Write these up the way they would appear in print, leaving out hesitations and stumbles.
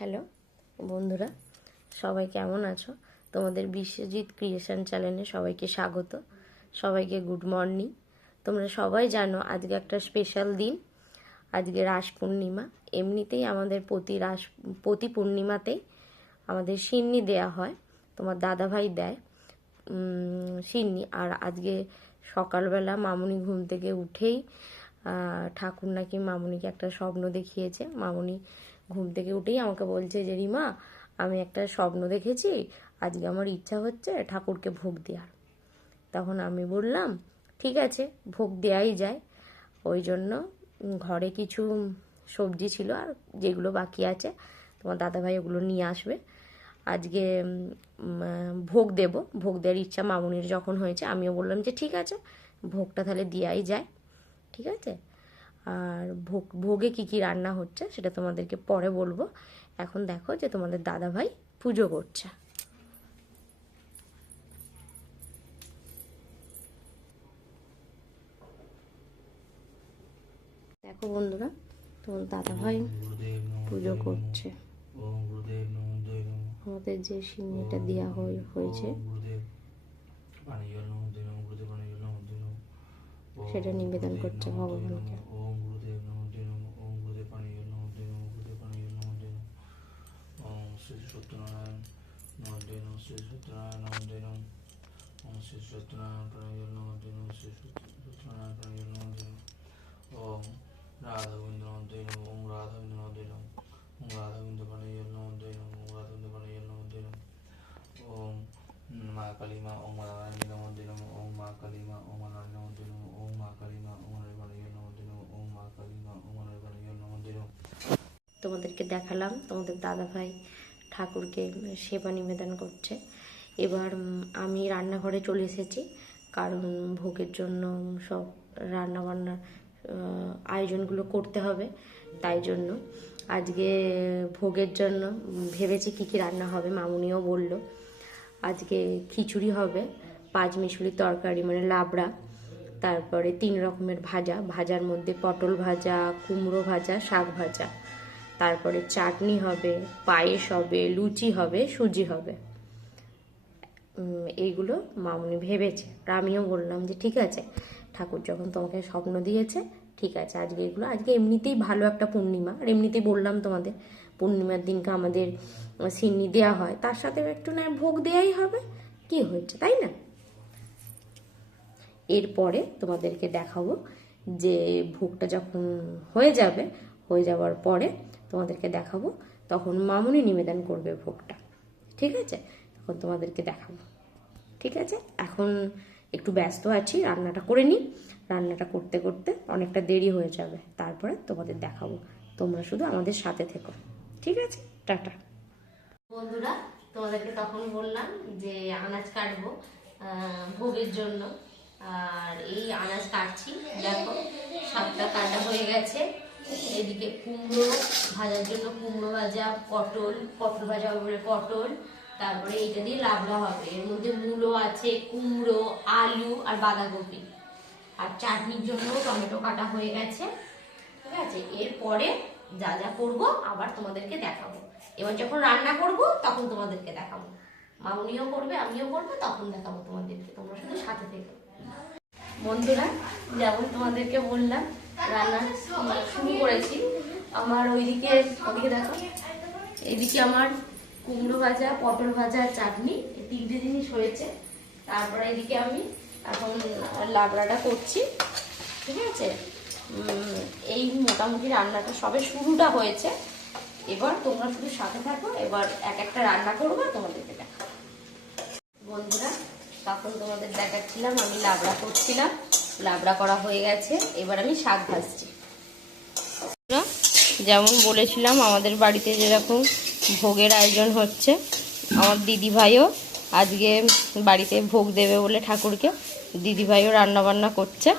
Hello বন্ধুরা, সবাই কেমন আছো? তোমাদের বিশ্বজিৎ ক্রিয়েশন চ্যানেলে সবাইকে স্বাগত, সবাইকে গুড মর্নিং। তোমরা সবাই জানো আজকে একটা স্পেশাল দিন, আজকে রাস পূর্ণিমা। এমনিতেই আমাদের প্রতি পূর্ণিমাতেই আমাদের সিন্নি দেয়া হয়, তোমার দাদাভাই দেয় সিন্নি। আর আজকে সকালবেলা মামুনি ঘুম থেকে উঠেই ঠাকুর নাকি মামুনিকে একটা স্বপ্ন দেখিয়েছে। মামুনি ঘুম থেকে উঠেই আমাকে বলছে যে রিমা, আমি একটা স্বপ্ন দেখেছি, আজকে আমার ইচ্ছা হচ্ছে ঠাকুরকে ভোগ দেওয়ার। তখন আমি বললাম ঠিক আছে, ভোগ দেওয়াই যায়। ওই জন্য ঘরে কিছু সবজি ছিল আর যেগুলো বাকি আছে তোমার দাদাভাই ওগুলো নিয়ে আসবে। আজকে ভোগ দেব, ভোগ দেওয়ার ইচ্ছা মামুনির যখন হয়েছে আমিও বললাম যে ঠিক আছে, ভোগটা তাহলে দেওয়াই যায়। ঠিক আছে, আর ভোগে কি কি রান্না হচ্ছে সেটা তোমাদেরকে পরে বলবো। এখন দেখো যে তোমাদের দাদাভাই পুজো করছে। দেখো বন্ধুরা, তোমার দাদাভাই পুজো করছে। আমাদের যে সিন্নিটা দেওয়া হয়েছে সেটা নিবেদন করছে ভগবানকে। ओम राधाविंद नमोदय नमः ओम राधाविंद नमोदय नमः ओम राधाविंद प्रणय नमोदय नमः ओम राधाविंद प्रणय नमोदय नमः ओम मां काली मां ओम नारायणी नमोदय नमः ओम मां काली मां ओम नारायणी नमोदय नमः ओम मां काली मां ओम नारायणी नमोदय नमः ओम मां काली मां ओम नारायणी नमोदय नमः। তোমাদেরকে দেখালাম তোমাদের দাদাভাই ঠাকুরকে সেবা নিবেদন করছে। এবার আমি রান্নাঘরে চলে এসেছি, কারণ ভোগের জন্য সব রান্নাবান্নার আয়োজনগুলো করতে হবে। তাই জন্য আজকে ভোগের জন্য ভেবেছি কী কী রান্না হবে। মামুনিও বলল আজকে খিচুড়ি হবে, পাঁচমিশুলি তরকারি মানে লাবড়া, তারপরে 3 রকমের ভাজা, ভাজার মধ্যে পটল ভাজা, কুমড়ো ভাজা, শাক ভাজা, তারপরে চাটনি হবে, পায়েস হবে, লুচি হবে, সুজি হবে। এইগুলো মামুনি ভেবেছে। আর আমিও বললাম যে ঠিক আছে, ঠাকুর যখন তোমাকে স্বপ্ন দিয়েছে ঠিক আছে, আজকে এগুলো, আজকে এমনিতেই ভালো একটা পূর্ণিমা। আর এমনিতেই বললাম তোমাদের পূর্ণিমার দিনকে আমাদের সিন্নি দেওয়া হয়, তার সাথে একটু না ভোগ দেওয়াই হবে, কি হয়েছে তাই না। এরপরে তোমাদেরকে দেখাবো যে ভোগটা যখন হয়ে যাবে, হয়ে যাওয়ার পরে তোমাদেরকে দেখাবো, তখন মামুনি নিবেদন করবে ভোগটা। ঠিক আছে, তখন তোমাদেরকে দেখাবো। ঠিক আছে, এখন একটু ব্যস্ত আছি, রান্নাটা করে নিই। রান্নাটা করতে করতে অনেকটা দেরি হয়ে যাবে, তারপরে তোমাদের দেখাবো। তোমরা শুধু আমাদের সাথে থেকো। ঠিক আছে, টাটা। বন্ধুরা, তোমাদেরকে তখন বললাম যে আনাজ কাটবো ভোগের জন্য, আর এই আনাজ কাটছি। দেখো শাকটা কাটা হয়ে গেছে। এদিকে কুমড়ো ভাজার জন্য কুমড়ো ভাজা, পটল ভাজা হবে, পটল, তারপরে এইটা দিয়ে লাবড়া হবে। এর মধ্যে মূলো আছে, কুমড়ো, আলু আর বাঁধাকপি। আর চাটনির জন্য টমেটো কাটা হয়ে গেছে। ঠিক আছে, এরপরে যা যা করবো আবার তোমাদেরকে দেখাবো। এবার যখন রান্না করব তখন তোমাদেরকে দেখাবো। মামুনিও করবে, আমিও করবো, তখন দেখাবো তোমাদেরকে। তোমরা শুধু সাথে থেকো। বন্ধুরা, যেমন তোমাদেরকে বললাম রান্না শুরু করেছি। আমার ওইদিকে দেখো, এইদিকে আমার কুমড়ো ভাজা, পটল ভাজা, চাটনি, এই 3টে জিনিস হয়েছে। তারপরে এদিকে আমি এখন লাবড়াটা করছি। ঠিক আছে, এই মোটামুটি রান্নাটা সবে শুরুটা হয়েছে। এবার তোমরা শুধু সাথে থাকো, এবার এক একটা রান্না করবো, তোমাদেরকে দেখাবো। বন্ধুরা, তখন তোমাদের দেখাচ্ছিলাম আমি লাবড়া করছিলাম, লাবড়া করা হয়ে গেছে। এবার আমি শাক ভাজছি। যেমন বলেছিলাম আমাদের বাড়িতে যেরকম ভোগের আয়োজন হচ্ছে, আমার দিদিভাইও আজকে বাড়িতে ভোগ দেবে বলে ঠাকুরকে, দিদিভাইও রান্না বান্না করছে।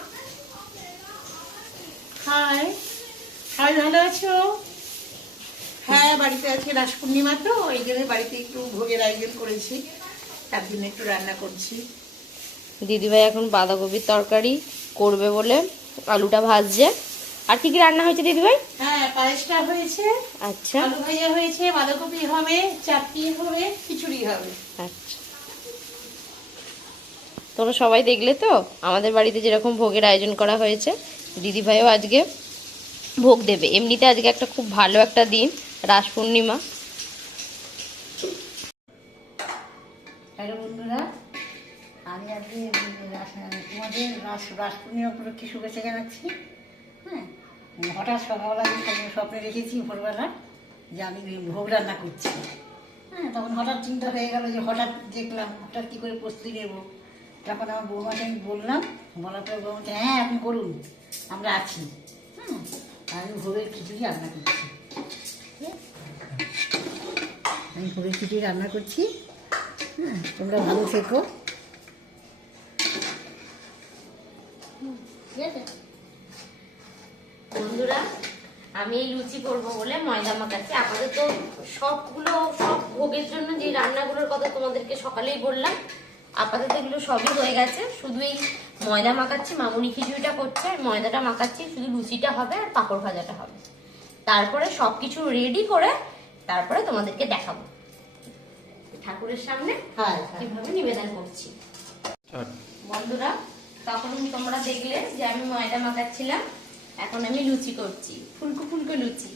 হাই হাই, ভালো আছো? হ্যাঁ, বাড়িতে আছি, রাস পূর্ণিমা তো এই জন্য বাড়িতে একটু ভোগের আয়োজন করেছি, তার জন্য একটু রান্না করছি। দিদিভাই এখন বাঁধাকপির তরকারি করবে বলে আলুটা ভাজছে, আর কি কি রান্না হয়েছে দিদিভাই? হ্যাঁ, পায়েসটা হয়েছে, আচ্ছা আলু ভাজা হয়েছে, বাঁধাকপি হবে, চাটনি হবে, খিচুড়ি হবে। আচ্ছা, তোমরা সবাই দেখলে তো আমাদের বাড়িতে যেরকম ভোগের আয়োজন করা হয়েছে। দিদিভাইও আজকে ভোগ দেবে। এমনিতে আজকে একটা খুব ভালো একটা দিন, রাস পূর্ণিমা। হ্যালো বন্ধুরা, আমি আজকে তোমাদের রাস পূর্ণিমা উপলক্ষে শুভেচ্ছা জানাচ্ছি। হ্যাঁ, হঠাৎ সকালবেলা আমি স্বপ্নে দেখেছি ভোরবেলা যে আমি ভোগ রান্না করছি। হ্যাঁ, তখন হঠাৎ চিন্তা হয়ে গেল যে হঠাৎ দেখলাম, হঠাৎ কী করে প্রস্তুতি নেব। তখন আমার বৌমাকে আমি বললাম, বলার পর বৌমাকে হ্যাঁ আপনি করুন, আমরা আছি। হ্যাঁ, আমি ভোগের খিচুড়ি রান্না করছি। আমি ভোগের খিচুড়ি রান্না করছি। হ্যাঁ, তোমরা ভালো থেকো। ঠিক আছে বন্ধুরা, আমি এই লুচি করবো বলে ময়দা মাখাচ্ছি। আপাতত সব ভোগের জন্য যে রান্নাগুলোর কথা তোমাদেরকে সকালেই বললাম, আপাতত এগুলো সবই হয়ে গেছে। শুধু এই ময়দা মাখাচ্ছি, মামুনি খিচুড়িটা করছে, ময়দাটা মাখাচ্ছি, শুধু লুচিটা হবে আর পাঁপড় ভাজাটা হবে। তারপরে সবকিছু রেডি করে তারপরে তোমাদেরকে দেখাবো ঠাকুরের সামনে কিভাবে নিবেদন করছি। বন্ধুরা, তখন তোমরা দেখলে যে আমি ময়দা মাখাচ্ছিলাম, এখন আমি লুচি করছি, ফুলকো ফুলকো লুচি।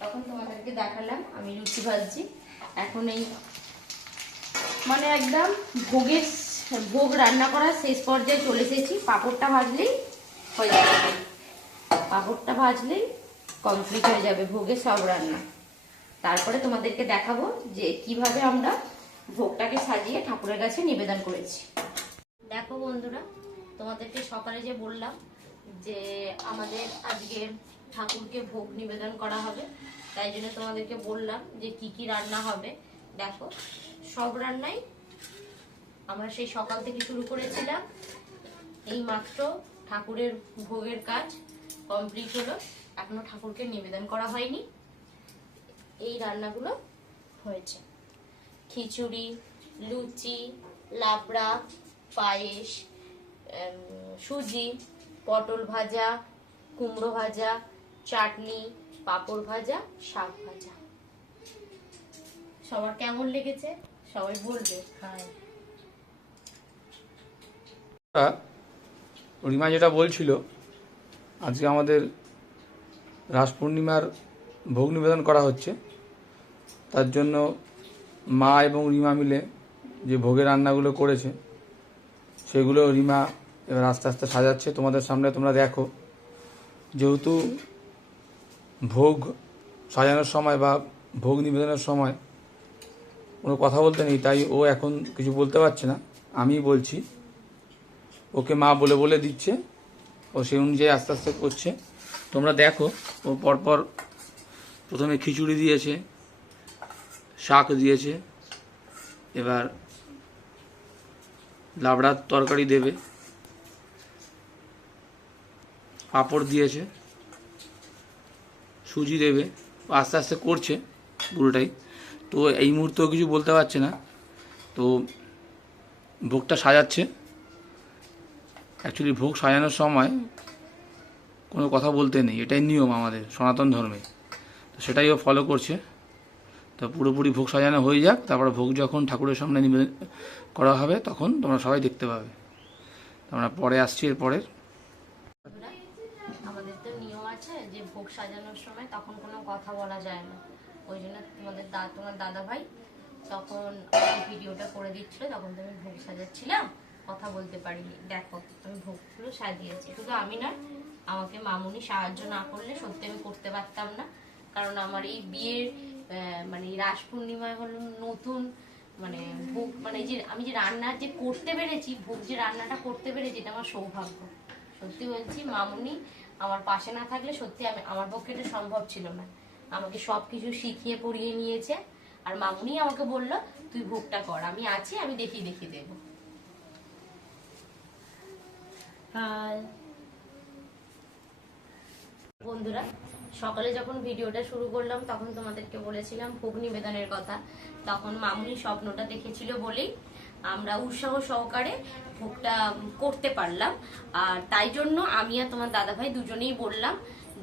তখন তোমাদেরকে দেখালাম আমি লুচি ভাজছি। এখন এই মানে একদম ভোগ রান্না করার শেষ পর্যায়ে চলে এসেছি। পাঁপড়টা ভাজলেই হয়ে যাবে, পাঁপড়টা ভাজলেই কমপ্লিট হয়ে যাবে ভোগের সব রান্না। তারপরে তোমাদেরকে দেখাবো যে কিভাবে আমরা ভোগটাকে সাজিয়ে ঠাকুরের কাছে নিবেদন করেছি। দেখো বন্ধুরা, তোমাদেরকে সকালে যে বললাম যে আমাদের আজকে ঠাকুরকে ভোগ নিবেদন করা হবে, তাই জন্য তোমাদেরকে বললাম যে কি কি রান্না হবে। দেখো, সব রান্নাই আমরা সেই সকাল থেকে শুরু করেছিলাম। এই মাত্র ঠাকুরের ভোগের কাজ কমপ্লিট হলো, এখনো ঠাকুরকে নিবেদন করা হয়নি। এই রান্নাগুলো হয়েছে: খিচুড়ি, লুচি, লাবড়া, পায়েস, সুজি, পটল ভাজা, কুমড়ো ভাজা, চাটনি, পাঁপড় ভাজা, শাক ভাজা। সবার কেমন লেগেছে সবাই বলবে। রিমা যেটা বলছিল, আজকে আমাদের রাস পূর্ণিমার ভোগ নিবেদন করা হচ্ছে। তার জন্য মা এবং রিমা মিলে যে ভোগের রান্নাগুলো করেছে সেগুলো রিমা এবার আস্তে আস্তে সাজাচ্ছে তোমাদের সামনে। তোমরা দেখো, যেহেতু ভোগ সাজানোর সময় বা ভোগ নিবেদনের সময় কোনো কথা বলতে নেই, তাই ও এখন কিছু বলতে পারছে না, আমি বলছি। ওকে মা বলে বলে দিচ্ছে, ও সেই অনুযায়ী আস্তে আস্তে করছে। তোমরা দেখো, ও পরপর প্রথমে খিচুড়ি দিয়েছে, শাক দিয়েছে, এবার লাবড়ার তরকারি দেবে, পাঁপড় দিয়েছে, সুজি দেবে। আস্তে আস্তে করছে পুরোটাই। তো এই মুহূর্তেও কিছু বলতে পারছে না, তো ভোগটা সাজাচ্ছে। অ্যাকচুয়ালি ভোগ সাজানোর সময় কোনো কথা বলতে নেই, এটাই নিয়ম আমাদের সনাতন ধর্মে, তো সেটাই ও ফলো করছে। তো পুরোপুরি ভোগ সাজানো হয়ে যাক, তারপরে ভোগ যখন ঠাকুরের সামনে নিবেদন করা হবে তখন তোমরা সবাই দেখতে পাবে। আমরা পরে আসছি এরপরের। আমাদের তো নিয়ম আছে যে ভোগ সাজানোর সময় তখন কোনো কথা বলা যায় না, ওই জন্য তোমার দাদা ভাই তখন ভিডিওটা করে দিচ্ছিল, তখন তো আমি ভোগ সাজাচ্ছিলাম, কথা বলতে পারিনি। দেখো, আমি ভোগগুলো সাজিয়েছি, শুধু আমি না, আমাকে মামুনি সাহায্য না করলে সত্যি আমি করতে পারতাম না। কারণ আমার এই বিয়ের মানে রাস পূর্ণিমায় হলো নতুন মানে ভোগ, মানে যে আমি যে রান্না যে করতে পেরেছি, ভোগ যে রান্নাটা করতে পেরেছি, এটা আমার সৌভাগ্য। সত্যি বলছি, মামুনি আমার পাশে না থাকলে সত্যি আমার পক্ষে এটা সম্ভব ছিল না। আমাকে সবকিছু শিখিয়ে পড়িয়ে নিয়েছে, আর মামুনি আমাকে বললো তুই ভোগটা কর, আমি আছি, আমি দেখিয়ে দেবো। বন্ধুরা, সকালে যখন ভিডিওটা শুরু করলাম তখন তোমাদেরকে বলেছিলাম ভোগ নিবেদনের কথা। তখন মামুনি স্বপ্নটা দেখেছিল বলেই আমরা উৎসাহ সহকারে ভোগটা করতে পারলাম। আর তাই জন্য আমি আর তোমার দাদাভাই দুজনেই বললাম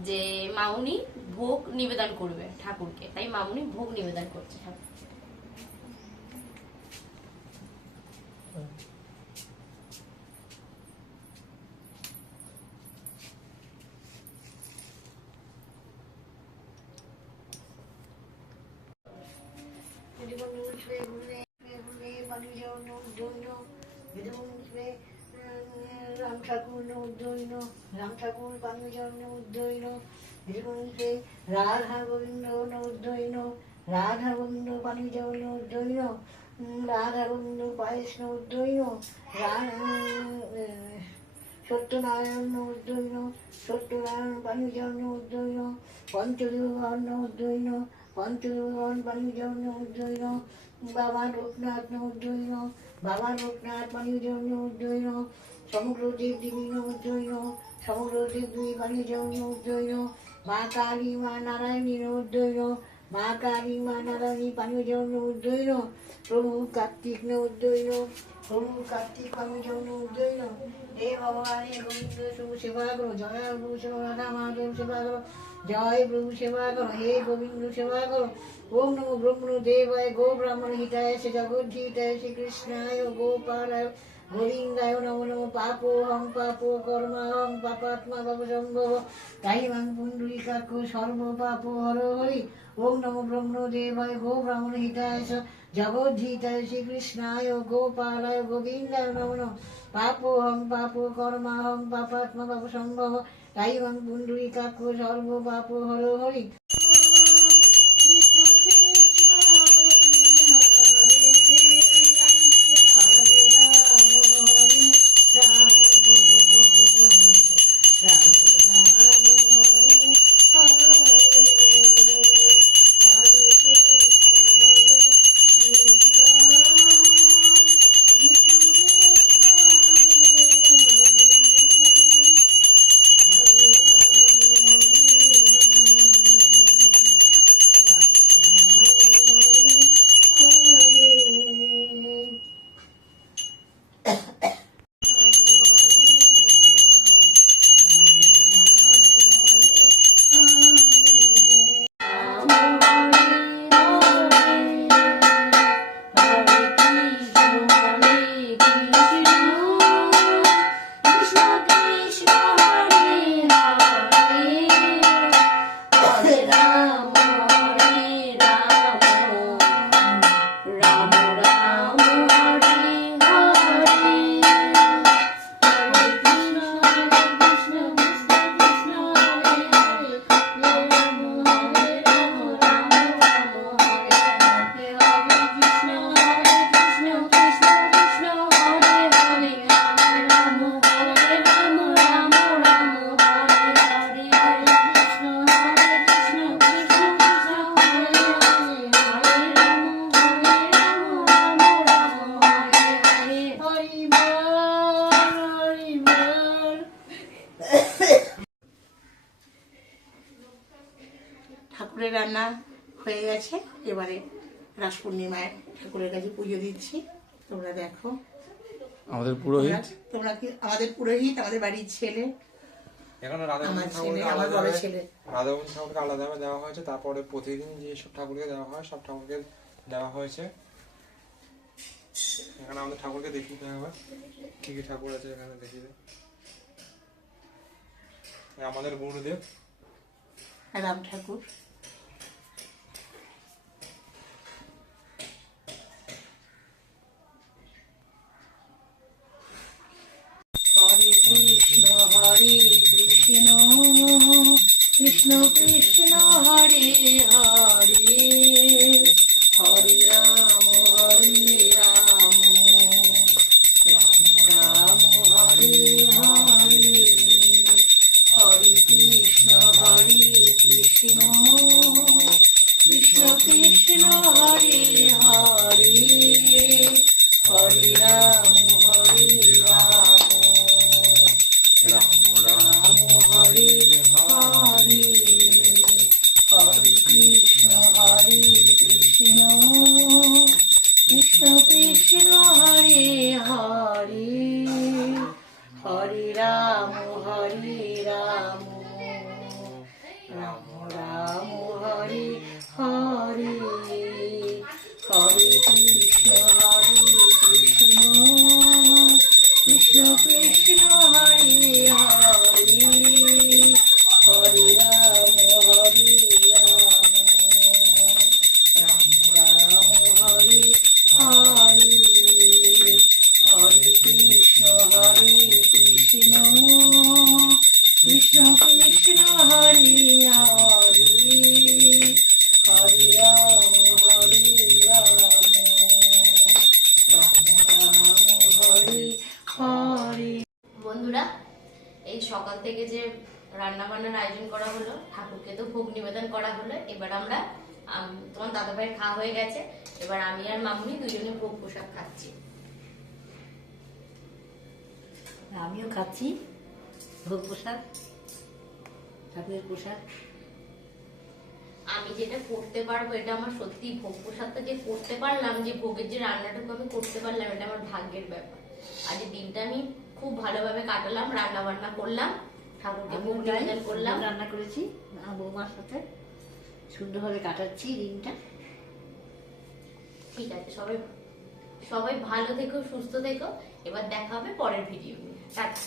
যে মামুনি ভোগ নিবেদন করবে ঠাকুরকে, তাই মামুনি ভোগ নিবেদন করছে ঠাকুরকে। রাম ঠাকুর উদ্দৈন, রাম ঠাকুর পানীয়জল উদ্দৈন, রাধা গোবিন্দ উদ্দৈন, রাধা গোবিন্দ পানীয়জল উদ্দৈন, রাধা গোবিন্দ পায়েস উদ্দৈন, সত্যনারায়ণ উদ্দৈন, সত্যনারায়ণ পানীয়জল উদ্দৈন, পঞ্চদেবগণ উদ্দৈন, পঞ্চদেবগণ পানীয়জল উদ্দৈন, বাবা লোকনাথ উদ্দৈন, বাবা লোকনাথ পানীয়জল উদ্দৈন, সমগ্র দেব দেবী উদ্দৈন, সমগ্র দেব দেবী পানীয়জল উদ্দৈন, মা কালী মা নারায়ণী উদ্দৈন, মা কালী মা নারায়ণী পানীয়জল উদ্দৈন, প্রভু কার্তিক উদ্দৈন, প্রভু কার্তিক পানীয়জল উদ্দৈন। হে ভগবান হে গোবিন্দ প্রভু সেবা করো, জয় প্রভু সেবা রাধা মাধব সেবা করো, জয় প্রভু সেবা করো, হে গোবিন্দ সেবা করো। ওম নমো ব্রহ্ম দেবায় গো ব্রাহ্মণ হিতায় সে জগদ্ধিতায় শ্রীকৃষ্ণায় গোপালায় গোবিন্দায় নমো নমো। পাপোহং পাপো কর্মাহং পাপাত্মা পাপসম্ভব তাই মাং পুণ্ডরীকাক্ষ সর্ব পাপ হর হরি। ওম নমো ব্রহ্ম দেবায় গো ব্রাহ্মণ হিতায় স জগদ্ধিতায় শ্রীকৃষ্ণায় গোপালায় গোবিন্দায় নমো নমো। পাপোহং পাপো কর্মাহং পাপাত্মা পাপসম্ভব তাই মাং পুণ্ডরীকাক্ষ সর্ব পাপ হর হরি। ঠাকুরের রান্না হয়ে গেছে, এবারে রাস পূর্ণিমায় ঠাকুরের কাছে পুজো দিচ্ছি। তোমরা দেখো, আমাদের পুরোহিত, তোমরা কি আমাদের পুরোহিত, আমাদের বাড়ির ছেলে, এখানে আমার ছেলে, আমার বড় ছেলে। রাধাগোবিন্দ ঠাকুরকে আলাদাভাবে দেওয়া হয়েছে, তারপরে প্রতিদিন যেসব ঠাকুরকে দেওয়া হয় সব ঠাকুরকে দেওয়া হয়েছে। এখানে আমাদের ঠাকুরকে দেখিয়ে দেওয়া হয়, কি কি ঠাকুর আছে এখানে দেখিয়ে দেয়। আমাদের গুরুদেব রাম ঠাকুর। হরে কৃষ্ণ কৃষ্ণ কৃষ্ণ হরে হরে, হরে রাম রাম রাম হরে হরে, হরে কৃষ্ণ কৃষ্ণ কৃষ্ণ হরে হরে, হরে রাম রাম রাম হরে হরে, হরে কৃষ্ণ কৃষ্ণ কৃষ্ণ কৃষ্ণ হরে হরে হরে রাম রাম রাম হরে হরে হরে কৃষ্ণ কৃষ্ণ কৃষ্ণ হরে হরে হরে রাম রাম রাম হরে হরে হরে কৃষ্ণ কৃষ্ণ কৃষ্ণ হরে হরে হরে রাম রাম রাম হরে হরে। বন্ধুরা, এই সকাল থেকে যে রান্না বান্নার আয়োজন করা হলো, ঠাকুরকে তো ভোগ নিবেদন করা হলো, এবার আমরা তোমার দাদা ভাইয়ের খাওয়া হয়ে গেছে, এবার আমি আর মামুনি দুজনে ভোগ প্রসাদ খাচ্ছি। আমিও খাচ্ছি ভোগ প্রসাদ, ঠাকুরের প্রসাদ। আমি যেটা করতে পারবো, এটা আমার সত্যি ভোগ প্রসাদটা যে করতে পারলাম, যে ভোগের যে রান্নাটুকু আমি করতে পারলাম, এটা আমার ভাগ্যের ব্যাপার। আজ দিনটা আমি খুব ভালোভাবে কাটালাম, রান্না বান্না করলাম, ঠাকুরকে ভোগ নিবেদন করলাম, রান্না করেছি বৌমার সাথে, সুন্দরভাবে কাটাচ্ছি দিনটা। ঠিক আছে, সবাই ভালো থেকো, সুস্থ থেকো। এবার দেখা হবে পরের ভিডিও নিয়ে। টাটা।